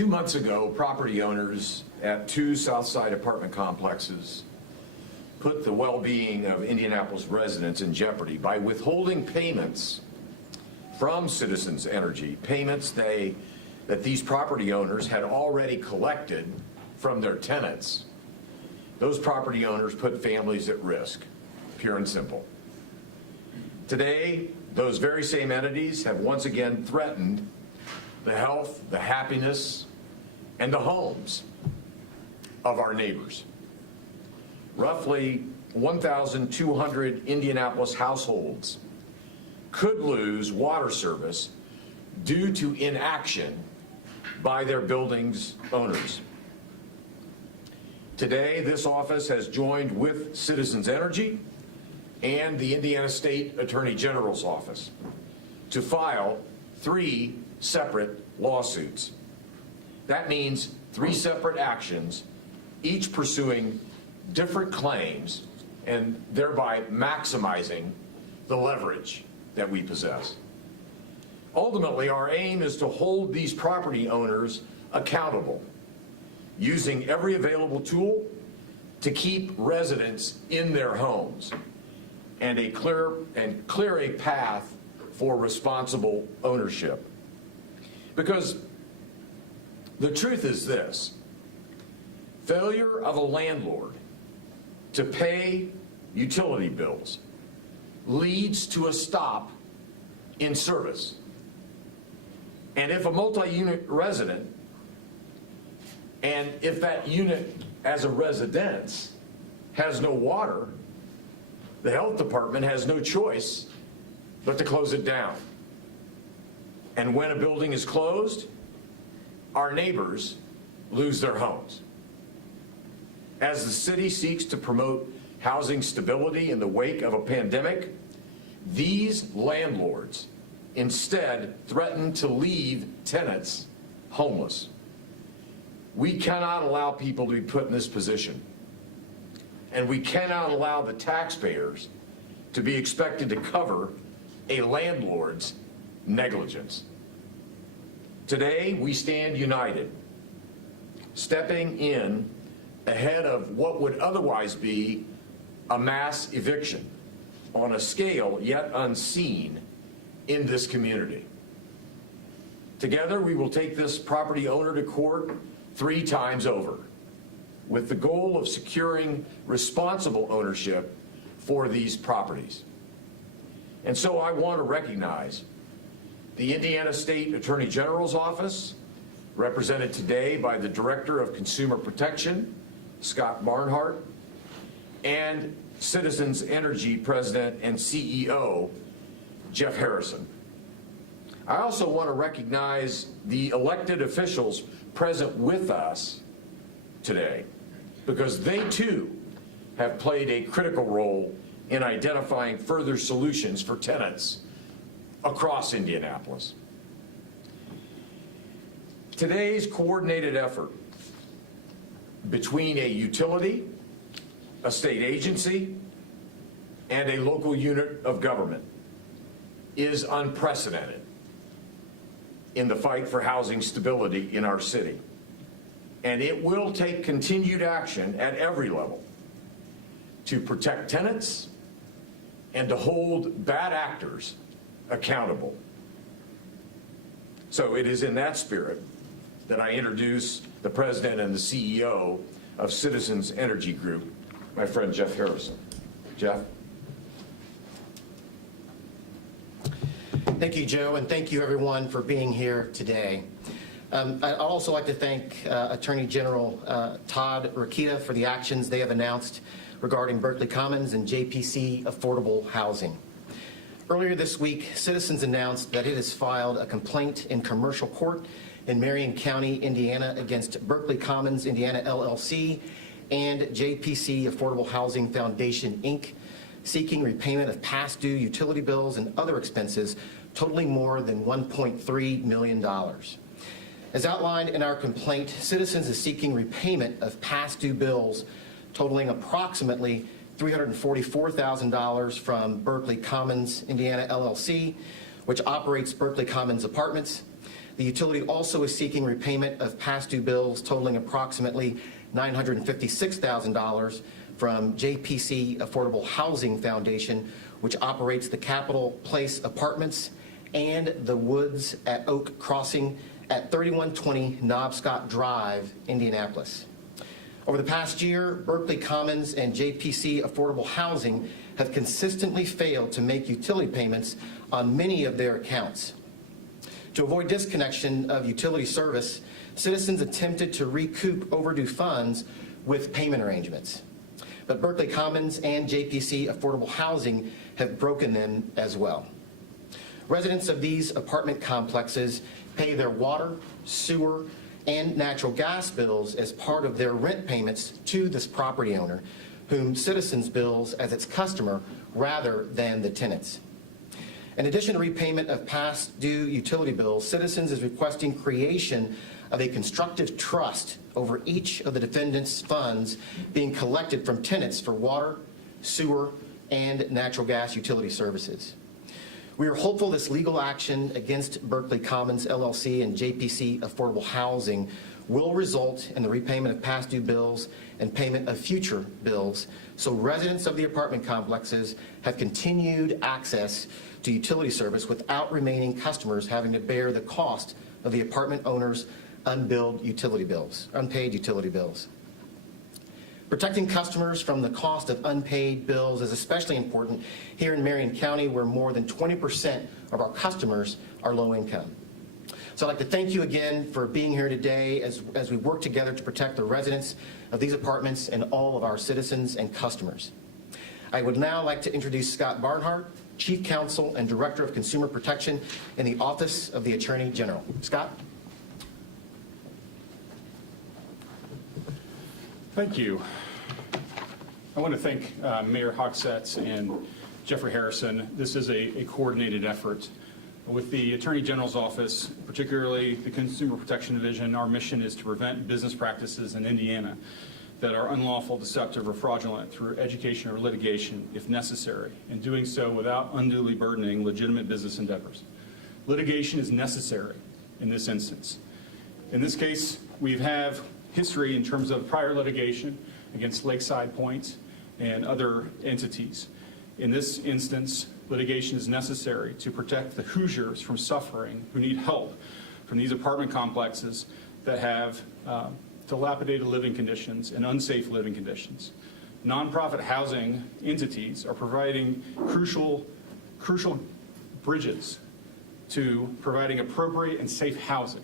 2 months ago, property owners at 2 Southside apartment complexes put the well-being of Indianapolis residents in jeopardy by withholding payments from Citizens Energy, payments that these property owners had already collected from their tenants. Those property owners put families at risk, pure and simple. Today, those very same entities have once again threatened the health, the happiness, and the homes of our neighbors. Roughly 1,200 Indianapolis households could lose water service due to inaction by their building's owners. Today, this office has joined with Citizens Energy and the Indiana State Attorney General's office to file 3 separate lawsuits. That means 3 separate actions, each pursuing different claims and thereby maximizing the leverage that we possess. Ultimately, our aim is to hold these property owners accountable, using every available tool to keep residents in their homes and clear a path for responsible ownership. Because the truth is this: failure of a landlord to pay utility bills leads to a stop in service. And if a multi-unit resident, and if that unit as a residence has no water, the health department has no choice but to close it down. And when a building is closed, our neighbors lose their homes. As the city seeks to promote housing stability in the wake of a pandemic, these landlords instead threaten to leave tenants homeless. We cannot allow people to be put in this position, and we cannot allow the taxpayers to be expected to cover a landlord's negligence. Today, we stand united, stepping in ahead of what would otherwise be a mass eviction on a scale yet unseen in this community. Together, we will take this property owner to court 3 times over, with the goal of securing responsible ownership for these properties. And so I want to recognize the Indiana State Attorney General's office, represented today by the Director of Consumer Protection, Scott Barnhart, and Citizens Energy President and CEO, Jeff Harrison. I also want to recognize the elected officials present with us today, because they too have played a critical role in identifying further solutions for tenants across Indianapolis. Today's coordinated effort between a utility, a state agency, and a local unit of government is unprecedented in the fight for housing stability in our city. And it will take continued action at every level to protect tenants and to hold bad actors accountable. So it is in that spirit that I introduce the president and the CEO of Citizens Energy Group, my friend Jeff Harrison. Jeff? Thank you, Joe, and thank you, everyone, for being here today. I'd also like to thank Attorney General Todd Rokita for the actions they have announced regarding Berkley Commons and JPC affordable housing. Earlier this week, Citizens announced that it has filed a complaint in commercial court in Marion County, Indiana, against Berkley Commons, Indiana, LLC, and JPC Affordable Housing Foundation, Inc., seeking repayment of past due utility bills and other expenses totaling more than $1.3 million. As outlined in our complaint, Citizens is seeking repayment of past due bills totaling approximately $344,000 from Berkley Commons, Indiana, LLC, which operates Berkley Commons Apartments, The utility also is seeking repayment of past due bills totaling approximately $956,000 from JPC Affordable Housing Foundation, which operates the Capitol Place Apartments and the Woods at Oak Crossing at 3120 Knobscott Drive, Indianapolis. Over the past year, Berkley Commons and JPC Affordable Housing have consistently failed to make utility payments on many of their accounts. To avoid disconnection of utility service, citizens attempted to recoup overdue funds with payment arrangements. But Berkley Commons and JPC Affordable Housing have broken them as well. Residents of these apartment complexes pay their water, sewer, and natural gas bills as part of their rent payments to this property owner, whom Citizens bills as its customer rather than the tenants. In addition to repayment of past due utility bills, Citizens is requesting creation of a constructive trust over each of the defendants' funds being collected from tenants for water, sewer, and natural gas utility services. We are hopeful this legal action against Berkley Commons LLC and JPC Affordable Housing will result in the repayment of past due bills and payment of future bills, so residents of the apartment complexes have continued access to utility service without remaining customers having to bear the cost of the apartment owner's unpaid utility bills. Protecting customers from the cost of unpaid bills is especially important here in Marion County, where more than 20% of our customers are low income. So I'd like to thank you again for being here today as we work together to protect the residents of these apartments and all of our citizens and customers. I would now like to introduce Scott Barnhart, Chief Counsel and Director of Consumer Protection in the Office of the Attorney General. Scott? Thank you. I want to thank Mayor Hogsett and Jeffrey Harrison. This is a coordinated effort. With the Attorney General's office, particularly the Consumer Protection Division, our mission is to prevent business practices in Indiana that are unlawful, deceptive, or fraudulent through education or litigation, if necessary, and doing so without unduly burdening legitimate business endeavors. Litigation is necessary in this instance. In this case, we have history in terms of prior litigation against Lakeside Point and other entities. In this instance, litigation is necessary to protect the Hoosiers from suffering who need help from these apartment complexes that have dilapidated living conditions and unsafe living conditions. Nonprofit housing entities are providing crucial bridges to providing appropriate and safe housing.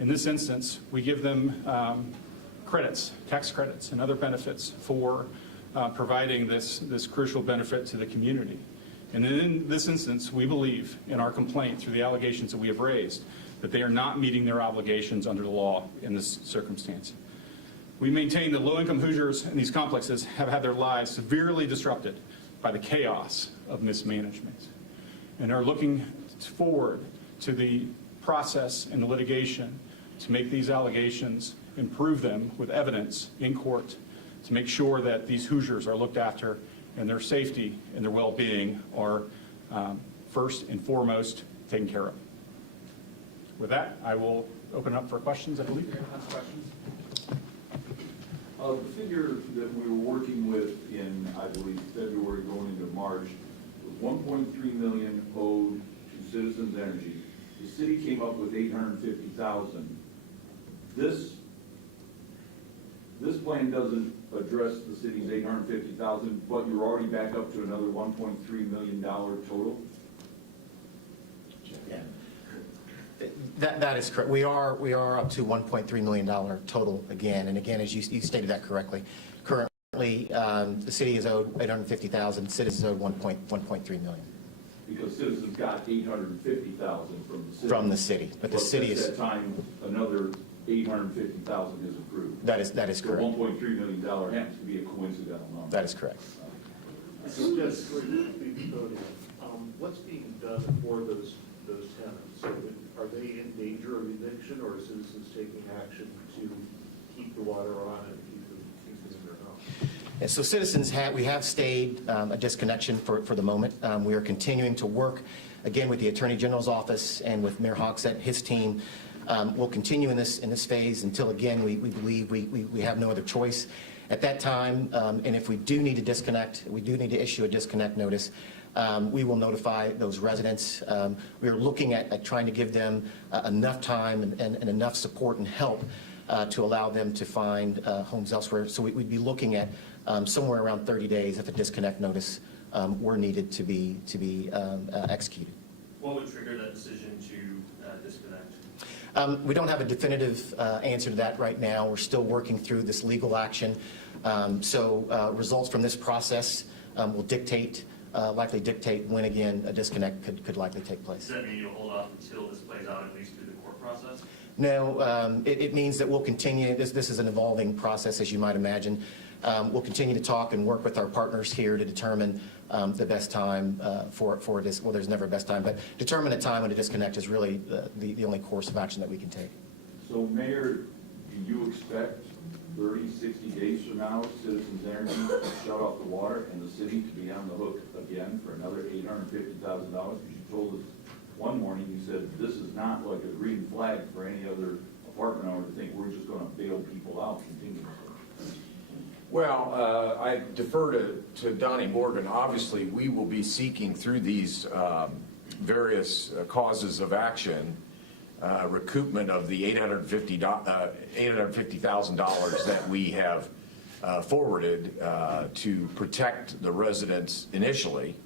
In this instance, we give them credits, tax credits, and other benefits for providing this crucial benefit to the community. And in this instance, we believe in our complaint through the allegations that we have raised that they are not meeting their obligations under the law in this circumstance. We maintain that low-income Hoosiers in these complexes have had their lives severely disrupted by the chaos of mismanagement and are looking forward to the process and the litigation to make these allegations, improve them with evidence in court, to make sure that these Hoosiers are looked after and their safety and their well-being are first and foremost taken care of. With that, I will open up for questions, I believe. Questions? The figure that we were working with in, I believe, February going into March was $1.3 million owed to Citizens Energy. The city came up with $850,000. This plan doesn't address the city's $850,000, but you're already back up to another $1.3 million total? Yeah. That is correct. We are up to $1.3 million total again, and again, as you stated that correctly. Currently, the city is owed $850,000. Citizens owed $1.3 million. Because Citizens got $850,000 from the city. But the city is. At that time, another $850,000 is approved. That is correct. The $1.3 million happens to be a coincidental number. That is correct. So just what's being done for those tenants? So are they in danger of eviction, or are citizens taking action to keep the water on and keep them in their home? And so Citizens we have stayed a disconnection for the moment. We are continuing to work again, with the Attorney General's office and with Mayor Hogsett, his team, we'll continue in this phase until, again, we believe we have no other choice. At that time, and if we do need to disconnect, we do need to issue a disconnect notice, we will notify those residents. We are looking at trying to give them enough time and enough support and help to allow them to find homes elsewhere. So we'd be looking at somewhere around 30 days if a disconnect notice were needed to be executed. What would trigger that decision to disconnect? We don't have a definitive answer to that right now. We're still working through this legal action. So results from this process will likely dictate when, again, a disconnect could likely take place. Does that mean you'll hold off until this plays out, at least through the court process? No, it means that we'll continue. This is an evolving process, as you might imagine. We'll continue to talk and work with our partners here to determine the best time for this. Well, there's never a best time, but determine a time when a disconnect is really the only course of action that we can take. So Mayor, do you expect 30, 60 days from now, Citizens Energy to shut off the water and the city to be on the hook again for another $850,000? Because you told us one morning, you said this is not like a green flag for any other apartment owner to think we're just going to bail people out continuously. Well, I defer to Donnie Morgan. Obviously, we will be seeking through these various causes of action recoupment of the $850,000 that we have forwarded to protect the residents initially.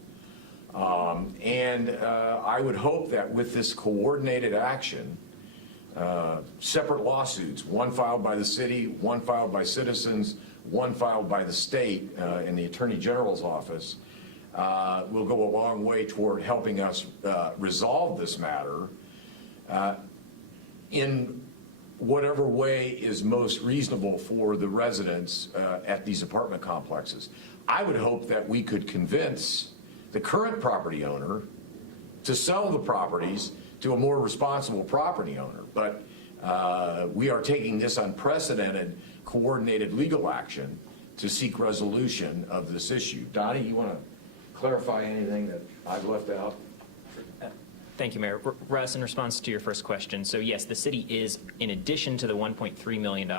And I would hope that with this coordinated action, separate lawsuits, one filed by the city, one filed by citizens, one filed by the state in the Attorney General's office, will go a long way toward helping us resolve this matter in whatever way is most reasonable for the residents at these apartment complexes. I would hope that we could convince the current property owner to sell the properties to a more responsible property owner. But we are taking this unprecedented coordinated legal action to seek resolution of this issue. Donnie, you want to clarify anything that I've left out? Thank you, Mayor. Russ, in response to your first question, so yes, the city is, in addition to the $1.3 million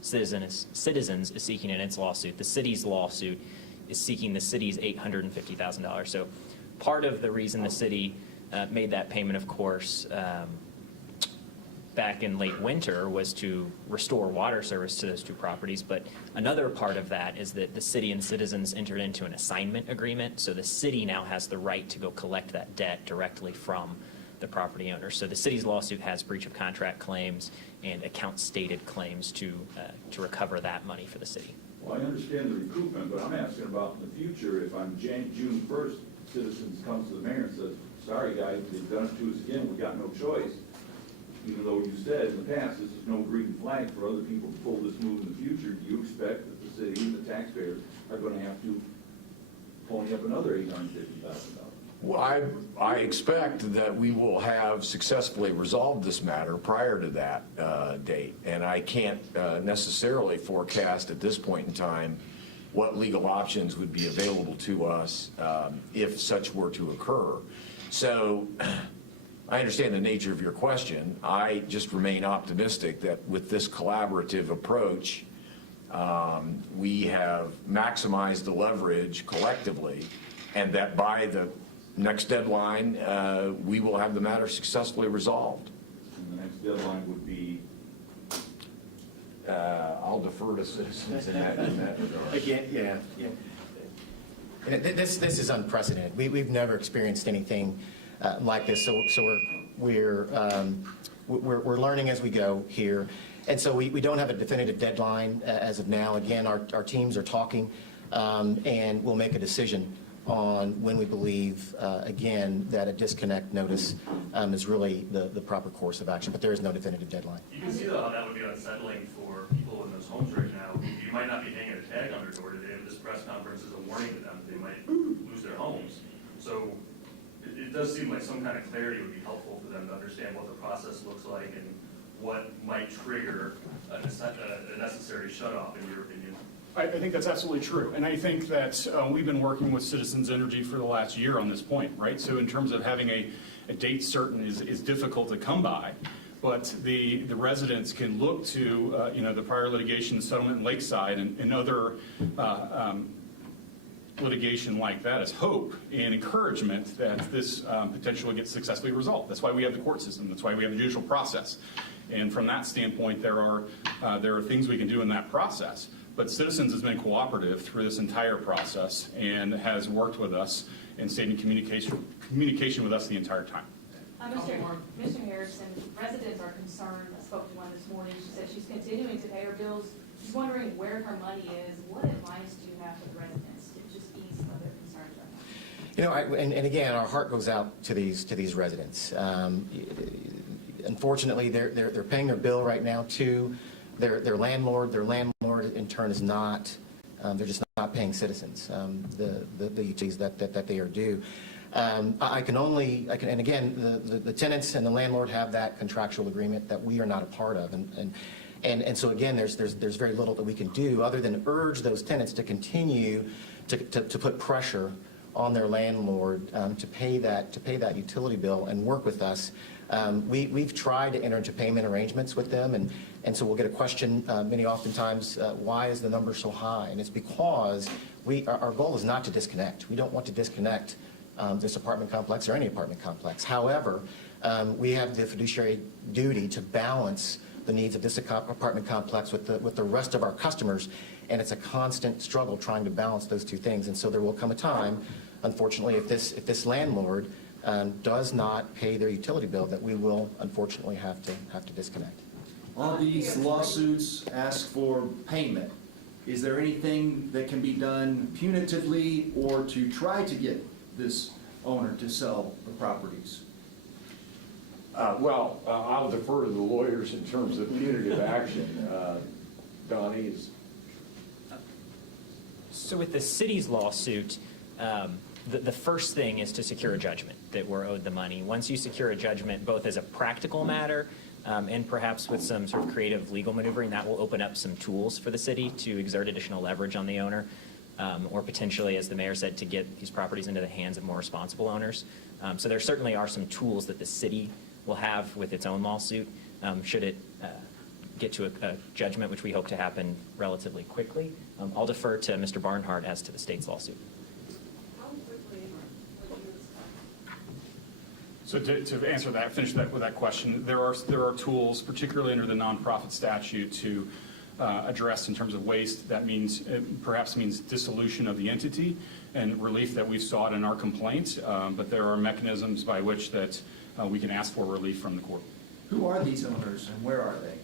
Citizens is seeking in its lawsuit, the city's lawsuit is seeking the city's $850,000. So part of the reason the city made that payment, of course, back in late winter was to restore water service to those two properties. But another part of that is that the city and Citizens entered into an assignment agreement. So the city now has the right to go collect that debt directly from the property owner. So the city's lawsuit has breach of contract claims and account stated claims to recover that money for the city. Well, I understand the recoupment, but I'm asking about in the future, if on June 1st, Citizens comes to the mayor and says, sorry guys, they've done it to us again, we got no choice. Even though you said in the past, this is no green flag for other people to pull this move in the future, do you expect that the city and the taxpayers are going to have to pony up another $850,000? Well, I expect that we will have successfully resolved this matter prior to that date, and I can't necessarily forecast at this point in time what legal options would be available to us if such were to occur. So I understand the nature of your question. I just remain optimistic that with this collaborative approach, we have maximized the leverage collectively, and that by the next deadline, we will have the matter successfully resolved. And the next deadline would be? I'll defer to Citizens in that regard. Again, yeah. And this is unprecedented. We've never experienced anything like this, so we're learning as we go here, and so we don't have a definitive deadline as of now. Again, our teams are talking, and we'll make a decision on when we believe, again, that a disconnect notice is really the proper course of action, but there is no definitive deadline. You can see, though, how that would be unsettling for people in those homes right now. You might not be hanging a tag on their door today, but this press conference is a warning to them that they might lose their homes. So it does seem like some kind of clarity would be helpful for them to understand what the process looks like and what might trigger a necessary shutoff, in your opinion. I think that's absolutely true. And I think that we've been working with Citizens Energy for the last year on this point, right? So in terms of having a date certain is difficult to come by. But the residents can look to, the prior litigation settlement in Lakeside and other litigation like that as hope and encouragement that this potentially gets successfully resolved. That's why we have the court system. That's why we have the judicial process. And from that standpoint, there are things we can do in that process. But Citizens has been cooperative through this entire process and has worked with us and stayed in communication with us the entire time. Mr. Harrison, residents are concerned. I spoke to one this morning. She said she's continuing to pay her bills. She's wondering where her money is. What advice do you have for the residents to just ease some of their concerns right now? And again, our heart goes out to these residents. Unfortunately, they're paying their bill right now to their landlord. Their landlord, in turn, is not. They're just not paying Citizens the utilities that they are due. And again, the tenants and the landlord have that contractual agreement that we are not a part of, and so again, there's very little that we can do other than urge those tenants to continue to put pressure on their landlord to pay that utility bill and work with us. We've tried to enter into payment arrangements with them, and so we'll get a question oftentimes, why is the number so high? And it's because our goal is not to disconnect. We don't want to disconnect this apartment complex or any apartment complex. However, we have the fiduciary duty to balance the needs of this apartment complex with the rest of our customers, and it's a constant struggle trying to balance those two things. And so there will come a time, unfortunately, if this landlord does not pay their utility bill, that we will unfortunately have to disconnect. All these lawsuits ask for payment. Is there anything that can be done punitively or to try to get this owner to sell the properties? I'll defer to the lawyers in terms of punitive action. Donnie is. So with the city's lawsuit, the first thing is to secure a judgment that we're owed the money. Once you secure a judgment, both as a practical matter and perhaps with some sort of creative legal maneuvering, that will open up some tools for the city to exert additional leverage on the owner. Or potentially, as the mayor said, to get these properties into the hands of more responsible owners. So there certainly are some tools that the city will have with its own lawsuit, should it get to a judgment, which we hope to happen relatively quickly. I'll defer to Mr. Barnhart as to the state's lawsuit. How quickly would you expect? So to answer that, finish that with that question, there are tools, particularly under the nonprofit statute, to address in terms of waste. That means perhaps means dissolution of the entity and relief that we've sought in our complaint. But there are mechanisms by which that we can ask for relief from the court. Who are these owners and where are they?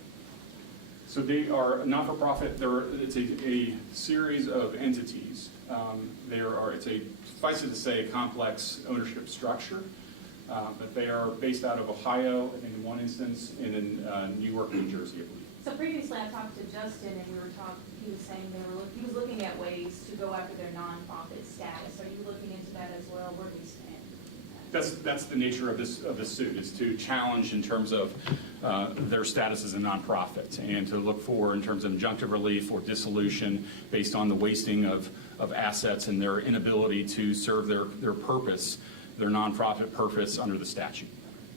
So they are not-for-profit. It's a series of entities. Suffice it to say, a complex ownership structure. But they are based out of Ohio in one instance, and in New York, New Jersey, I believe. So previously I talked to Justin and he was saying he was looking at ways to go after their nonprofit status. Are you looking into that as well? Where do you stand? That's the nature of this suit, is to challenge in terms of their status as a nonprofit and to look for in terms of injunctive relief or dissolution based on the wasting of assets and their inability to serve their purpose, their nonprofit purpose under the statute.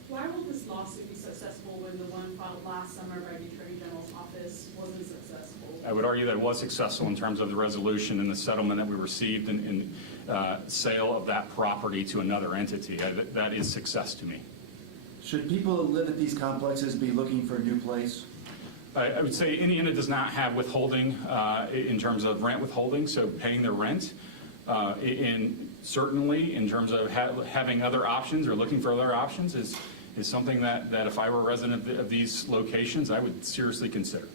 Why will this lawsuit be successful when the one filed last summer by the Attorney General's office wasn't successful? I would argue that it was successful in terms of the resolution and the settlement that we received in sale of that property to another entity. That is success to me. Should people that live at these complexes be looking for a new place? I would say Indiana does not have withholding in terms of rent withholding, so paying their rent. Certainly, in terms of having other options or looking for other options is something that if I were a resident of these locations, I would seriously consider.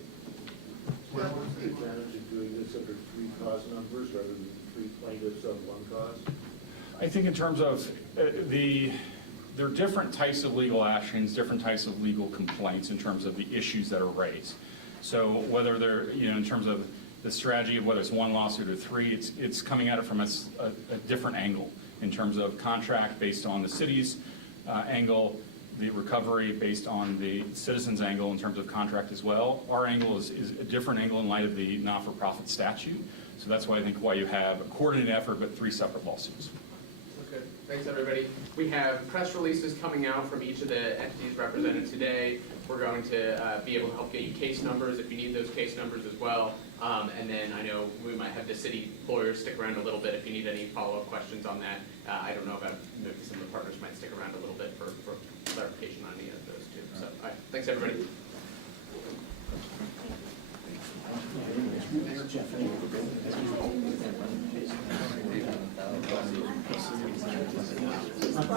What's the advantage of doing this under three cause numbers rather than three plaintiffs on one cause? I think in terms of there are different types of legal actions, different types of legal complaints in terms of the issues that are raised. So whether they're, in terms of the strategy of whether it's one lawsuit or three, it's coming at it from a different angle in terms of contract based on the city's angle, the recovery based on the citizens' angle in terms of contract as well. Our angle is a different angle in light of the not-for-profit statute. So that's why I think why you have a coordinated effort but 3 separate lawsuits. Okay, thanks everybody. We have press releases coming out from each of the entities represented today. We're going to be able to help get you case numbers if you need those case numbers as well. And then I know we might have the city lawyers stick around a little bit if you need any follow-up questions on that. I don't know about maybe some of the partners might stick around a little bit for clarification on any of those too. So, all right, thanks everybody. Right.